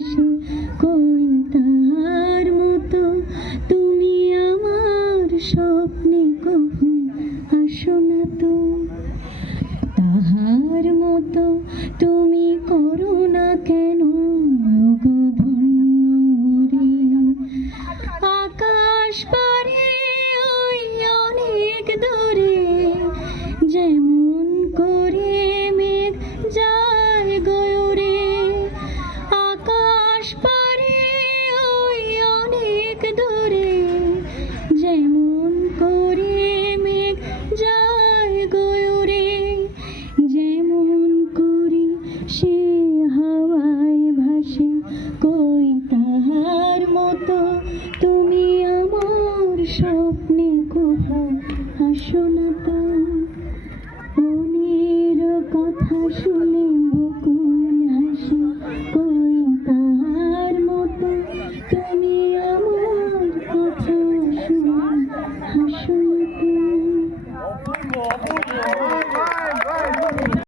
হাসে কই তাহার মতো তুমি আমার স্বপ্নে কহু আসো না তো। তাহার মতো তুমি করো না কেন গো ধন্য রে। আকাশ পারে ওই অনেক দূরে যেমন করে মেঘ যায় গয়ুরে। আকাশ পারে ওই অনেক দূরে যেমন করে মেঘ যায় গয়ুরে। যেমন করি সে হাওয়ায় ভাসে কই তাহার মতো তুমি আমার স্বপ্নে কোথাও আসো না তো। মনের কথা শুনে বকুল হাসি কই তাহার মতো তুমি আমার কথা শুনে হাসো না তো।